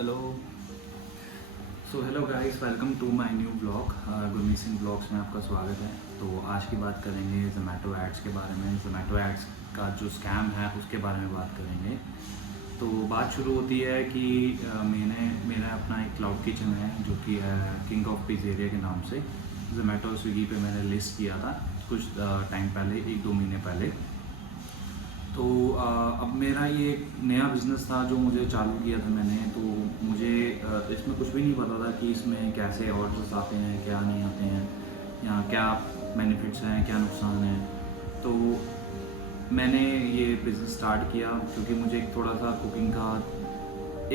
Hello. Hello guys, welcome to my new blog. Gurmeet Singh blogs में आपका स्वागत है। तो आज की बात करेंगे ज़ोमैटो एड्स के बारे में। ज़ोमैटो एड्स का जो स्कैम है उसके बारे में बात करेंगे। तो बात शुरू होती है कि मेरा अपना एक क्लाउड किचन है जो कि है किंग ऑफ पिज़्ज़ेरिया के नाम से। ज़ोमैटो स्विगी पे मैंने लिस्ट किया था कुछ टाइम पहले, 1-2 महीने पहले। तो अब मेरा ये एक नया बिज़नेस था जो मुझे चालू किया था मैंने। तो मुझे इसमें कुछ भी नहीं पता था कि इसमें कैसे ऑर्डर्स आते हैं, क्या नहीं आते हैं, या क्या बेनिफिट्स हैं, क्या नुकसान है। तो मैंने ये बिज़नेस स्टार्ट किया क्योंकि मुझे एक थोड़ा सा कुकिंग का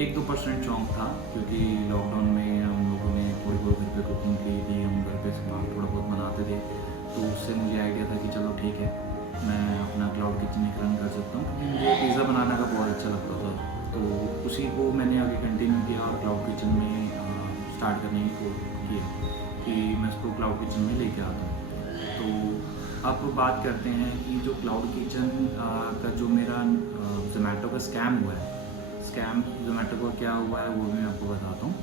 1-2% शौक था, क्योंकि लॉकडाउन में हम लोगों ने थोड़ी बहुत घर पे कुकिंग की थी, हम घर पे सामान थोड़ा बहुत बनाते थे। तो उससे मुझे आइडिया था कि चलो ठीक है, मैं अपना क्लाउड किचन एक रन कर सकता हूँ, क्योंकि मुझे पिज़्ज़ा बनाना का बहुत अच्छा लगता था। तो उसी को मैंने आगे कंटिन्यू किया और क्लाउड किचन में स्टार्ट करने की किया कि मैं उसको क्लाउड किचन में लेके आता हूँ। तो अब बात करते हैं कि जो क्लाउड किचन का जो मेरा ज़ोमैटो का स्कैम हुआ है, स्कैम ज़ोमैटो का क्या हुआ है वो भी मैं आपको बताता हूँ।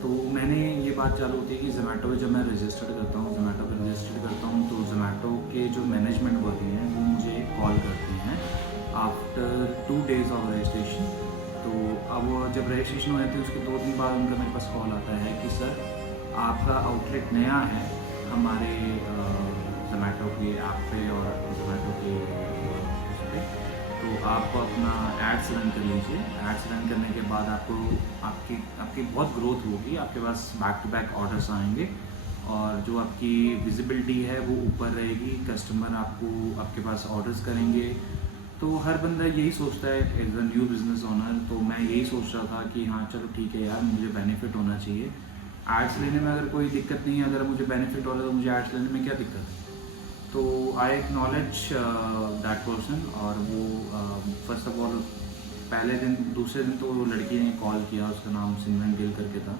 तो मैंने ये बात चालू होती है कि ज़ोमैटो पे जब मैं रजिस्टर्ड करता हूँ, ज़ोमैटो पे रजिस्टर्ड करता हूँ, तो ज़ोमैटो के जो मैनेजमेंट होती हैं वो मुझे कॉल करती हैं आफ्टर 2 days ऑफ रजिस्ट्रेशन। तो अब जब रजिस्ट्रेशन हो जाती है उसके 2 दिन बाद उनका मेरे पास कॉल आता है कि सर आपका आउटलेट नया है हमारे ज़ोमैटो के ऐप पे और ज़ोमैटो के उस पे, तो आप अपना एड्स रन कर लीजिए। एड्स रन करने के बाद आपकी बहुत ग्रोथ होगी, आपके पास बैक टू बैक ऑर्डर्स आएंगे और जो आपकी विजिबिलिटी है वो ऊपर रहेगी, कस्टमर आपके पास ऑर्डर्स करेंगे। तो हर बंदा यही सोचता है as a new business owner. तो मैं यही सोच रहा था कि हाँ चलो ठीक है यार, मुझे बेनिफिट होना चाहिए। एड्स लेने में अगर कोई दिक्कत नहीं है, अगर मुझे बेनिफिट हो रहा है तो मुझे एड्स लेने में क्या दिक्कत है। तो आई एक्नॉलेज दैट पर्सन। और वो फर्स्ट ऑफ ऑल पहले दिन, दूसरे दिन तो वो लड़की ने कॉल किया, उसका नाम सिमरन गिल करके था।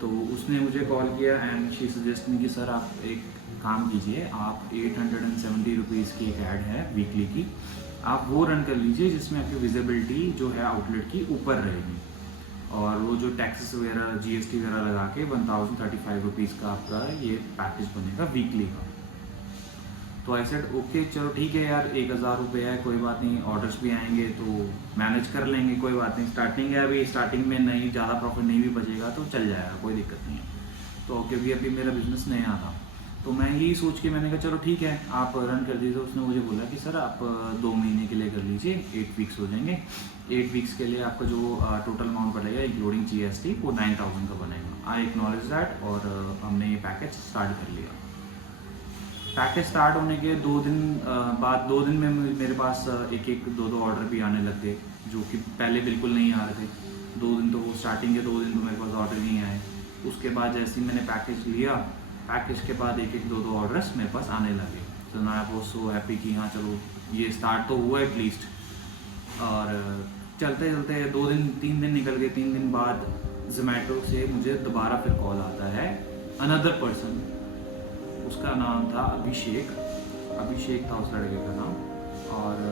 तो उसने मुझे कॉल किया एंड शी सजेस्ट मी कि सर आप एक काम कीजिए, आप 870 रुपीज़ की एक ऐड है वीकली की, आप वो रन कर लीजिए जिसमें आपकी विजिबिलिटी जो है आउटलेट की ऊपर रहेगी, और वो जो टैक्सेस वगैरह GST वगैरह लगा के 1035 रुपीज़ का आपका ये पैकेज बनेगा वीकली का। तो आई सेड ओके चलो ठीक है यार, 1000 रुपये है, कोई बात नहीं, ऑर्डर्स भी आएंगे तो मैनेज कर लेंगे, कोई बात नहीं। स्टार्टिंग है, अभी स्टार्टिंग में नहीं ज़्यादा प्रॉफिट नहीं भी बचेगा तो चल जाएगा, कोई दिक्कत नहीं है। तो क्योंकि अभी मेरा बिज़नेस नया था, तो मैं यही सोच के मैंने कहा चलो ठीक है आप रन कर दीजिए। उसने मुझे बोला कि सर आप 2 महीने के लिए कर लीजिए, 8 वीक्स हो जाएंगे। 8 वीक्स के लिए आपका जो टोटल अमाउंट पड़ेगा इंक्लूडिंग GST वो 9000 का बनेगा। आई एक्नॉलेज दैट और हमने ये पैकेज स्टार्ट कर लिया। पैकेज स्टार्ट होने के 2 दिन बाद, 2 दिन में मेरे पास एक 2 ऑर्डर भी आने लग गए, जो कि पहले बिल्कुल नहीं आ रहे थे। 2 दिन तो वो स्टार्टिंग के 2 दिन तो मेरे पास ऑर्डर नहीं आए। उसके बाद जैसे ही मैंने पैकेज लिया, पैकेज के बाद एक 2 ऑर्डर्स मेरे पास आने लगे। तो मैं वॉज सो हैप्पी कि हाँ चलो ये स्टार्ट तो हुआ एटलीस्ट। और चलते चलते 2 दिन 3 दिन निकल गए। 3 दिन बाद ज़ोमैटो से मुझे दोबारा फिर कॉल आता है अनदर पर्सन। उसका नाम था अभिषेक था उस लड़के का नाम। और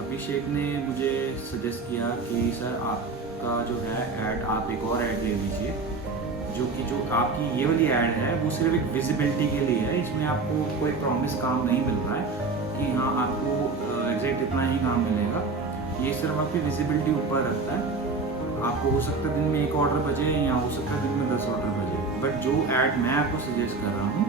अभिषेक ने मुझे सजेस्ट किया कि सर आपका जो है ऐड, आप एक और ऐड ले लीजिए, जो आपकी ये वाली ऐड है वो सिर्फ एक विजिबिलिटी के लिए है। इसमें आपको कोई प्रॉमिस काम नहीं मिल रहा है कि हाँ आपको एग्जैक्ट इतना ही काम मिलेगा। ये सिर्फ आपकी विजिबिलिटी ऊपर रखता है। आपको हो सकता है दिन में 1 ऑर्डर बचे या हो सकता है दिन में 10 ऑर्डर बचे, बट जो ऐड मैं आपको सजेस्ट कर रहा हूँ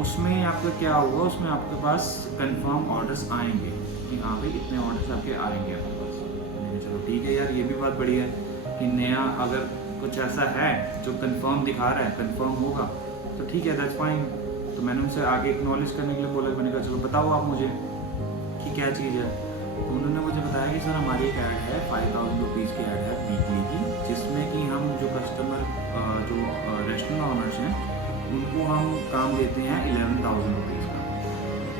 उसमें आपका क्या होगा, उसमें आपके पास कंफर्म ऑर्डर्स आएंगे कि हाँ भाई इतने ऑर्डर्स आपके आएंगे आपके पास। मैंने चलो ठीक है यार, ये भी बात बढ़िया है कि नया अगर कुछ ऐसा है जो कंफर्म दिखा रहा है, कंफर्म होगा तो ठीक है, दैट्स फाइन। तो मैंने उनसे आगे एक्नॉलेज करने के लिए बोला, मैंने कहा चलो बताओ आप मुझे कि क्या चीज़ है। तो उन्होंने मुझे बताया कि सर हमारी एक ऐड है 5000 रुपीज़ की ऐड है वीकली की, जिसमें कि हम जो कस्टमर जो रेस्टोरेंट ऑनर्स हैं उनको हम काम देते हैं 11,000 रुपीज़ का।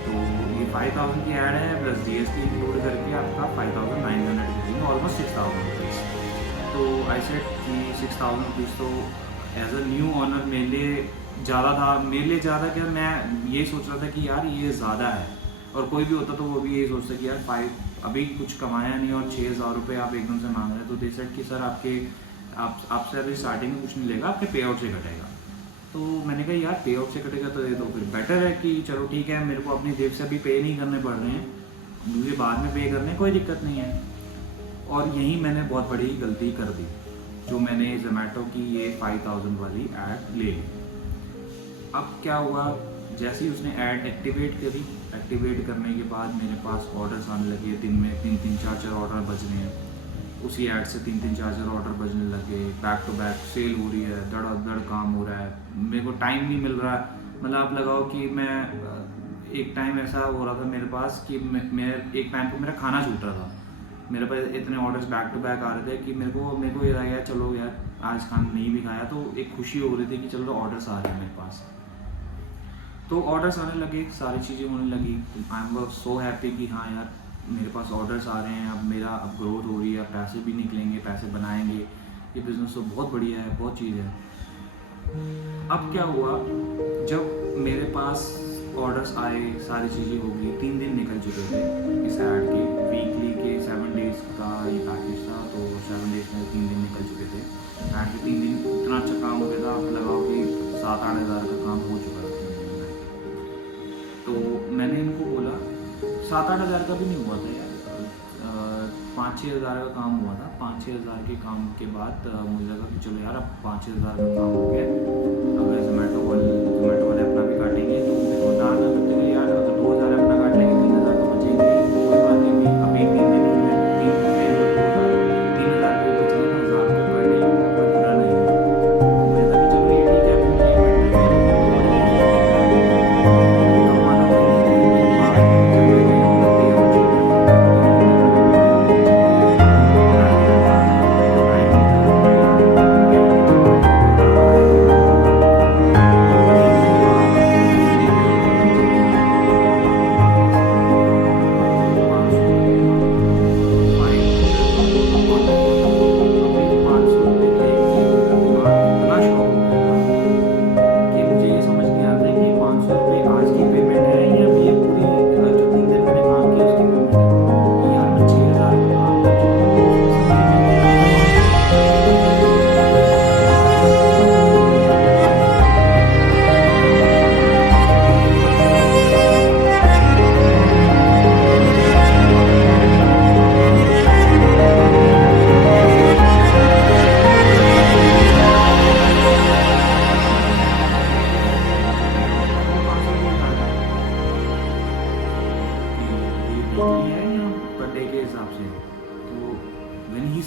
तो ये 5000 की ऐड है प्लस GST इंक्लूड करके आपका 5900 ऑलमोस्ट 6000 रुपीज़। तो आई सेड कि 6000 रुपीज़ तो एज अ न्यू ऑनर मेरे लिए ज़्यादा था। मेरे लिए ज़्यादा क्या, मैं ये सोच रहा था कि यार ये ज़्यादा है, और कोई भी होता तो वो भी यही सोचता कि यार अभी कुछ कमाया नहीं और 6000 रुपये आप एकदम से मांग रहे हैं। तो दे सेड कि सर आपके आपसे अभी स्टार्टिंग में कुछ नहीं लेगा, आपके पे आउट से कटेगा। तो मैंने कहा यार पे आउट से कटेगा तो ये तो फिर बेटर है कि चलो ठीक है, मेरे को अपनी जेब से अभी पे नहीं करने पड़ रहे हैं, मुझे बाद में पे करने कोई दिक्कत नहीं है। और यही मैंने बहुत बड़ी गलती कर दी, जो मैंने ज़ोमैटो की ये 5000 वाली ऐड ले ली। अब क्या हुआ, जैसे ही उसने ऐड एक्टिवेट करी, एक्टिवेट करने के बाद मेरे पास ऑर्डर्स आने लगे, दिन में 3-3 4-4 ऑर्डर बज रहे हैं, उसी ऐड से 3-3 4-4 ऑर्डर बजने लगे, बैक टू बैक सेल हो रही है, धड़ काम हो रहा है, मेरे को टाइम नहीं मिल रहा। मतलब आप लगाओ कि मैं एक टाइम ऐसा हो रहा था मेरे पास कि मैं एक टाइम को मेरा खाना छूट रहा था, मेरे पास इतने ऑर्डर्स बैक टू बैक आ रहे थे कि मेरे को ये लगा यार चलो यार आज खाना नहीं भी खाया तो एक खुशी हो रही थी कि चलो ऑर्डर्स आ रहे हैं मेरे पास। तो ऑर्डर्स आने लगे, सारी चीज़ें होने लगी, आई एम सो हैप्पी कि हाँ यार मेरे पास ऑर्डर्स आ रहे हैं, अब ग्रोथ हो रही है, पैसे भी निकलेंगे, पैसे बनाएंगे, ये बिज़नेस तो बहुत बढ़िया है, बहुत चीज़ है। अब क्या हुआ, जब मेरे पास ऑर्डर्स आए, सारी चीज़ें हो गई, 3 दिन निकल चुके थे इस ऐड के, वीकली के 7 डेज़ का ये पैकेज था, तो 7 डेज़ में 3 दिन निकल चुके थे ऐड के। 3 दिन इतना अच्छा काम हो गया था, आप लगाओ कि 7-8 हज़ार का काम हो चुका था 3 दिन में। तो मैंने इनको बोला 7-8 हज़ार का भी नहीं हुआ था यार, 5-6 हज़ार का काम हुआ था। 5-6 हज़ार के काम के बाद मुझे लगा कि चलो यार अब 5-6 हज़ार का काम हो गया, अगर ज़ोमैटो वाले अपना भी काटेंगे तो मेरे को ना करते हुए यार अगर 2,000 अपना काट लेंगे 3,000 तो बचेंगे, कोई बात नहीं भाई, अभी 3 दिन में 3,000 रुपये बचेंगे तो 1,000 रुपये पर डे, कोई बुरा नहीं है। तो मैं लगा चलो ये ठीक है,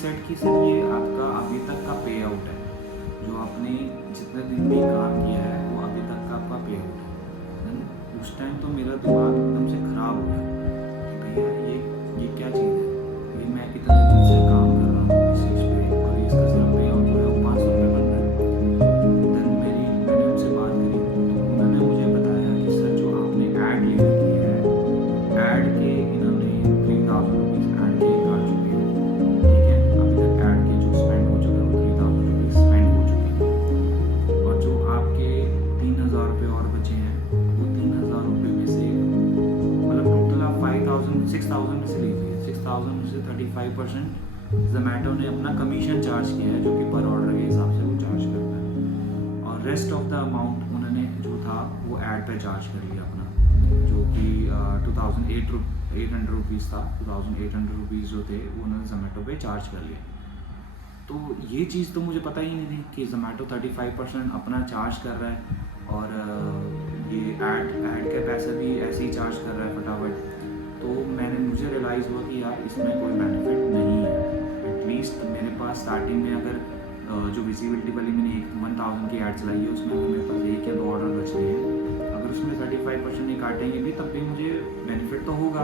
सेट की सिर्फ ये आपका अभी तक का पे आउट है, जो आपने जितने दिन भी काम किया है वो अभी तक का आपका पे आउट है। उस टाइम तो मेरा दिमाग एकदम से ख़राब हो गया कि भैया ये क्या चीज़ है, ये मैं इतने दिन से काम कर रहा हूँ इस चीज़ पे और इसका सिर्फ पे आउट जो है वो 500 रुपये बन रहा है। देन मैंने उनसे बात करी तो उन्होंने मुझे बताया कि सर जो आपने ऐड ले रखी है, ऐड के इन्होंने 3,000 रुपीज़ ऐड के काट चुके हैं, ठीक है, अभी तक ऐड के जो स्पेंड हो चुका है वो 3,000 रुपीज़ स्पेंड हो चुके हैं, और जो आपके 3,000 रुपये और बचे हैं वो 3,000 रुपये में से मतलब टोटल आप 6,000 में से लीजिए, 6,000 में से 35% ज़ोमैटो ने अपना कमीशन चार्ज किया है, जो कि पर ऑर्डर के हिसाब से वो चार्ज करता है, और रेस्ट ऑफ द अमाउंट उन्होंने जो था वो ऐड पे चार्ज कर लिया अपना, जो कि 2,800 रुपीज़ था। 2,800 रुपीज़ जो थे वो उन्होंने ज़ोमैटो पे चार्ज कर लिया। तो ये चीज़ तो मुझे पता ही नहीं थी कि ज़ोमैटो 35% अपना चार्ज कर रहा है, और ये ऐड के पैसे भी ऐसे ही चार्ज कर रहा है फटाफट। तो मुझे रियलाइज़ हुआ कि यार इसमें कोई बेनिफिट नहीं है। एटलीस्ट मेरे पास स्टार्टिंग में अगर जो विजिबिलिटी वाली मैंने 1,000 की ऐड चलाई है उसमें अगर मेरे पास 1 या 2 ऑर्डर बच रहे हैं, अगर उसमें 35% नहीं काटेंगे भी तब भी मुझे बेनिफिट तो होगा।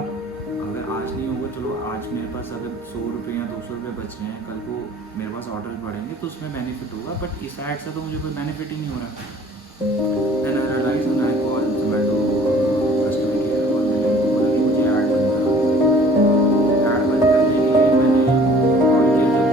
अगर आज नहीं होगा, चलो आज मेरे पास अगर 100 रुपये या 200 रुपये बच रहे हैं, कल को मेरे पास ऑर्डर बढ़ेंगे तो उसमें बेनिफिट होगा, बट इस ऐड से तो मुझे कोई बेनिफिट ही नहीं हो रहा। Then I realise when I call Zomato customer care और मैंने उनको बोला कि मुझे ऐड बंद करा। ऐड बंद करने के लिए मैंने कॉल किया, जब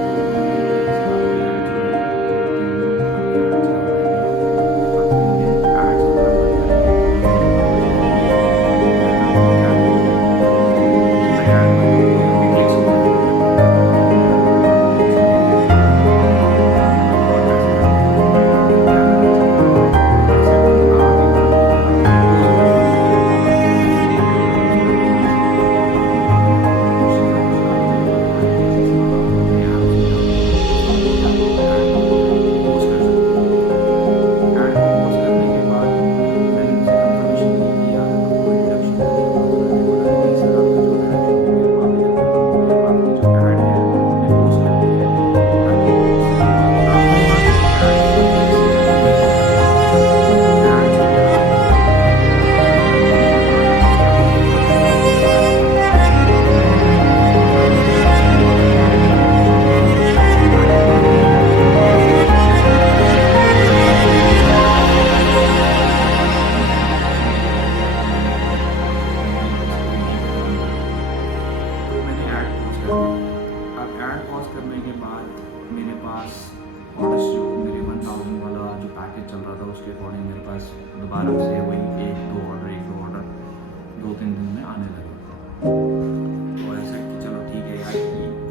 के बाद मेरे पास ऑर्डर्स जो मेरे 1000 वाला जो पैकेज चल रहा था उसके अकॉर्डिंग मेरे पास दोबारा से वही एक दो ऑर्डर 2-3 दिन में आने लगे। तो ऐसा कि चलो ठीक है यार,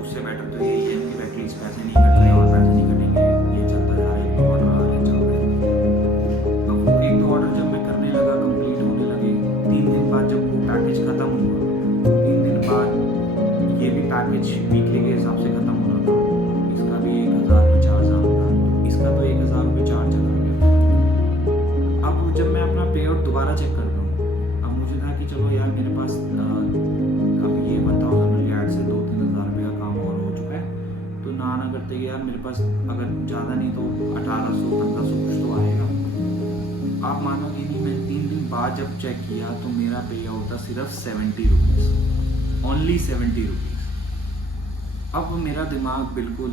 उससे बेटर तो यही है कि एटलीस्ट पैसे नहीं कट रहे और पैसे नहीं कटेंगे, ये चलता जा रहा है, एक दो ऑर्डर आ रहे हैं, चल रहे हैं। अब वो एक दो ऑर्डर जब मैं करने लगा, कंप्लीट होने लगे, 3 दिन बाद जब वो पैकेज ख़त्म हुआ, 3 दिन बाद ये भी पैकेज वीकली के हिसाब से ख़त्म हो रहा था, इसका भी 1000 रुपये चार्ज आ रहा था, इसका तो 1000 रुपये चार्ज चला गया। अब जब मैं अपना पे आउट दोबारा चेक करता हूँ, अब मुझे था कि चलो यार मेरे पास अब ये 1000 वाली ऐड से 2-3 हज़ार रुपये का काम और हो चुका है, तो ना करते कि यार मेरे पास अगर ज़्यादा नहीं तो 1800-1500 कुछ तो आएगा। आप मानोगे नहीं, मैं 3 दिन बाद जब चेक किया तो मेरा पे आउट था सिर्फ 70 रुपीज़, ओनली 70 रुपीज़। अब मेरा दिमाग बिल्कुल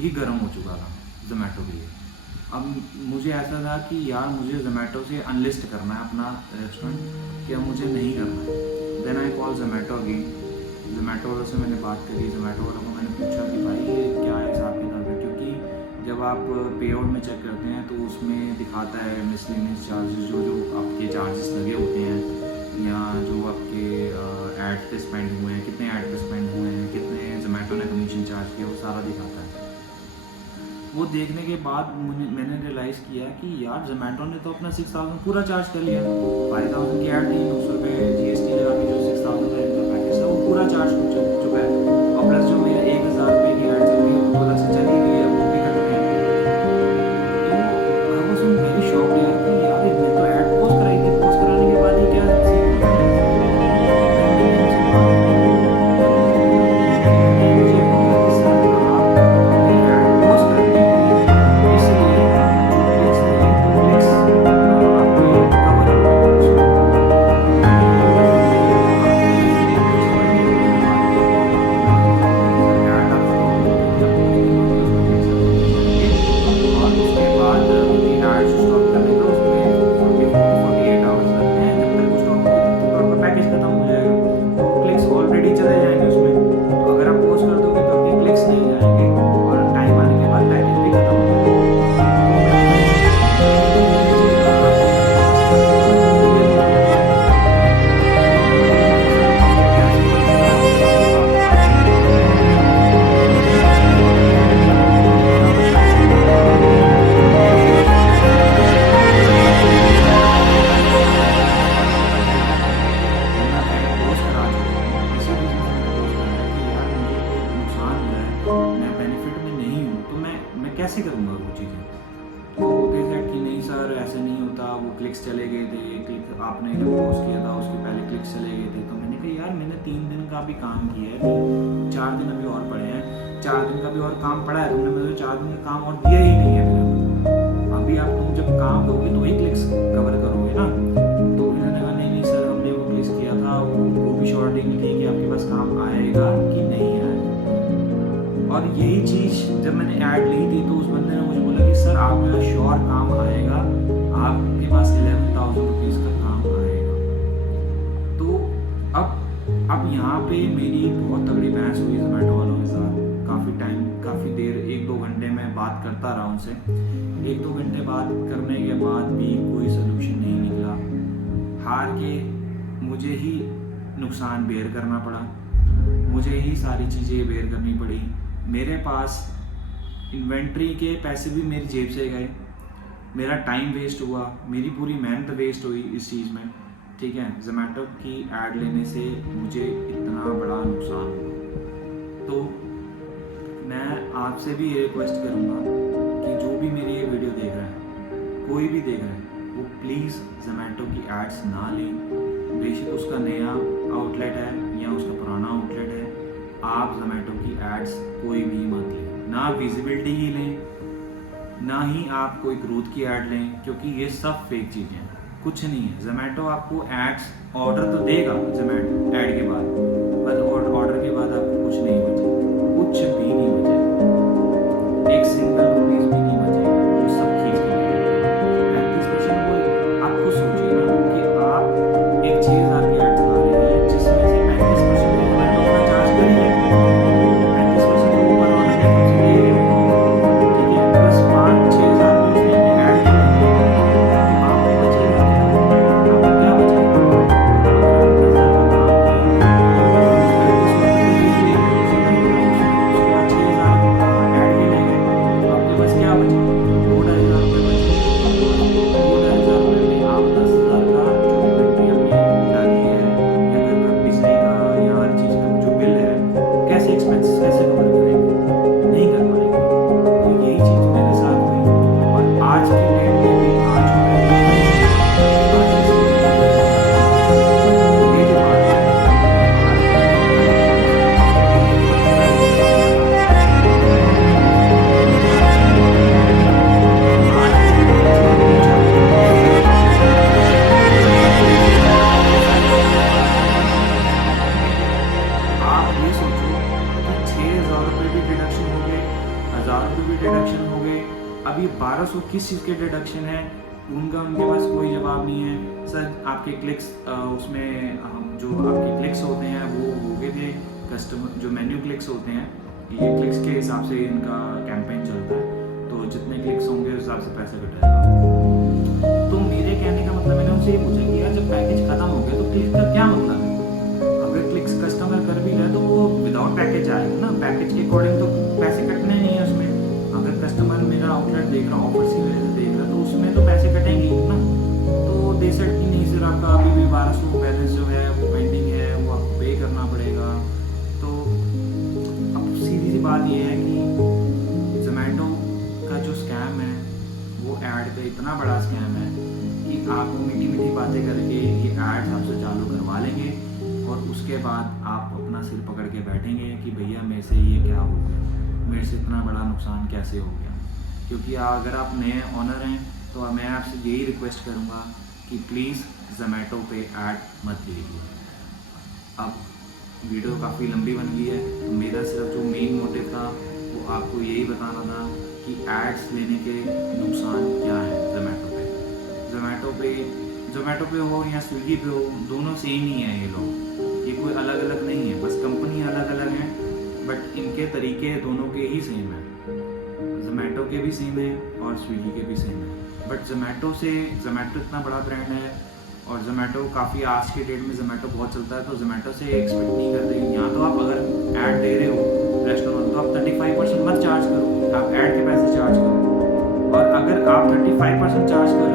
ही गर्म हो चुका था ज़ोमैटो के लिए। अब मुझे ऐसा था कि यार मुझे ज़ोमैटो से अनलिस्ट करना है अपना रेस्टोरेंट, कि अब मुझे नहीं करना है। Then I call Zomato again, Zomato वालों से मैंने बात करी, ज़ोमैटो वालों को मैंने पूछा कि भाई ये क्या हिसाब किताब है, क्योंकि जब आप पे आउट में चेक करते हैं तो उसमें दिखाता है मिसलेनियस चार्जेस, जो आपके चार्जेस लगे होते हैं, या जो आपके ऐड पे स्पेंड हुए हैं, कितने ऐड पे स्पेंड हुए हैं, कितने ज़ोमैटो ने कमीशन चार्ज किया, वो सारा दिखाता है। वो देखने के बाद मैंने रियलाइज़ किया कि यार ज़ोमैटो ने तो अपना 6000 पूरा चार्ज कर लिया, 5000 की ऐड नहीं, 900 रुपये GST लगा के जो 6000 का इनका पैकेज था वो पूरा चार्ज हो चुका है, और प्लस जो मेरे 1000 रुपये की ऐड चल रही है वो तो अलग से चली गई है, वो भी कट रही है। तो आई वाज वेरी शॉक्ड यार कि यार इतने तो ऐड पोस्ट कराई थी, पोस्ट कराने के बाद ही क्या कैसे करूँगा वो चीज़ें। तो दे सेड कि नहीं सर ऐसे नहीं होता, वो क्लिक्स चले गए थे, क्लिक आपने जब पोस्ट किया था उसके पहले क्लिक्स चले गए थे। तो मैंने कहा यार मैंने 3 दिन का भी काम किया है, 4 दिन अभी और पड़े हैं, 4 दिन का भी और काम पड़ा है, तुमने मुझे 4 दिन का काम और दिया ही नहीं है फिर। अभी आप तुम जब काम दोगे तो वही क्लिक्स कवर करोगे ना। तो इन्होंने कहा नहीं सर हमने वो क्लिक्स किया था, वो भी श्योरिटी नहीं थी कि आपके पास काम आएगा कि नहीं आएगा। और यही चीज़ जब मैंने ऐड ली थी तो उस बंदे ने मुझे बोला कि सर आपका श्योर काम आएगा, आपके पास 11,000 रुपीज़ का काम आएगा। तो अब यहाँ पे मेरी बहुत तगड़ी बहस हुई ज़ोमैटो वालों के साथ। काफ़ी देर 1-2 घंटे मैं बात करता रहा उनसे। 1-2 घंटे बात करने के बाद भी कोई सोल्यूशन नहीं निकला। हार के मुझे ही नुकसान बेयर करना पड़ा, मुझे ही सारी चीज़ें बेयर करनी पड़ी। मेरे पास इन्वेंट्री के पैसे भी मेरी जेब से गए, मेरा टाइम वेस्ट हुआ, मेरी पूरी मेहनत वेस्ट हुई इस चीज़ में। ठीक है, ज़ोमैटो की ऐड लेने से मुझे इतना बड़ा नुकसान हुआ। तो मैं आपसे भी ये रिक्वेस्ट करूँगा कि जो भी मेरी ये वीडियो देख रहा है, कोई भी देख रहा है, वो प्लीज़ ज़ोमैटो की एड्स ना लें। बेशक उसका नया आउटलेट है या उसका पुराना आउटलेट है, आप ज़ोमैटो की एड्स कोई भी मत लें। ना विजिबिलिटी की लें, ना ही आप कोई ग्रोथ की ऐड लें, क्योंकि ये सब फेक चीज़ें हैं, कुछ नहीं है। ज़ोमैटो आपको एड्स ऑर्डर तो देगा ज़ोमैटो ऐड के बाद, पर ऑर्डर के बाद आपको कुछ नहीं बचेगा, कुछ भी नहीं बचेगा, एक सिंगल रुपीज़ भी नहीं बचेगा, वो सब खींच के लेंगे। 35% को आप खुद सोचिए ना कि आप एक 6,000 की ऐड चला रहे हैं जिसमें से 35% ज़ोमैटो अपना चार्ज कर ही है, 35% वो पे भी डिडक्शन हो गए। अब ये 1200 किस चीज़ के डिडक्शन है उनका उनके पास कोई जवाब नहीं है। सर आपके क्लिक्स उसमें जो आपके क्लिक्स होते हैं वो हो गए थे, कस्टमर जो मेन्यू क्लिक्स होते हैं ये क्लिक्स के हिसाब से इनका कैंपेन चलता है, तो जितने क्लिक्स होंगे उस हिसाब से पैसा कटेगा। तो मेरे कहने का मतलब मैंने उनसे ये पूछा कि यार जब पैकेज खत्म हो गया तो क्लिक का क्या मतलब है? अगर क्लिक्स कस्टमर कर भी रहे तो वो विदाउट पैकेज आएगा ना, पैकेज के अकॉर्डिंग तो पैसे कटने नहीं है उसमें। अगर कस्टमर मेरा आउटलेट देख रहा, ऑफर्स की वजह से देख रहा, तो उसमें तो पैसे कटेंगे ही ना। तो दे सेड कि नहीं सर आपका अभी भी 1200 बैलेंस जो है वो पेंडिंग है, वो आपको पे करना पड़ेगा। तो अब सीधी सी बात ये है कि जोमेटो का जो स्कैम है वो ऐड का इतना बड़ा स्कैम है कि आप मीठी मीठी बातें करके ये एड्स आपसे चालू करवा लेंगे और उसके बाद आप अपना सिर पकड़ के बैठेंगे कि भैया मेरे से ये क्या हो गया, मेरे से इतना बड़ा नुकसान कैसे हो गया। क्योंकि अगर आप नए ऑनर हैं तो मैं आपसे यही रिक्वेस्ट करूँगा कि प्लीज़ जोमेटो पे ऐड मत लीजिए। अब वीडियो काफ़ी लंबी बन गई है, तो मेरा सिर्फ जो मेन मोटिव था वो आपको यही बताना था कि एड्स लेने के नुकसान क्या हैं जोमेटो पे हो या स्विगी पे हो, दोनों सेम ही हैं ये लोग, ये कोई अलग अलग नहीं है, बस कंपनी अलग अलग हैं बट इनके तरीके दोनों के ही सेम हैं। जोमेटो के भी सेम है और स्विगी के भी सेम है, बट जोमेटो इतना बड़ा ब्रांड है और जोमेटो काफ़ी आज के डेट में जोमेटो बहुत चलता है, तो जोमेटो से एक्सपेक्ट नहीं करते। यहाँ तो आप अगर ऐड दे रहे हो रेस्टोरेंट तो आप 35% मत चार्ज करो, आप ऐड के पैसे चार्ज करो। और अगर आप 35% चार्ज कर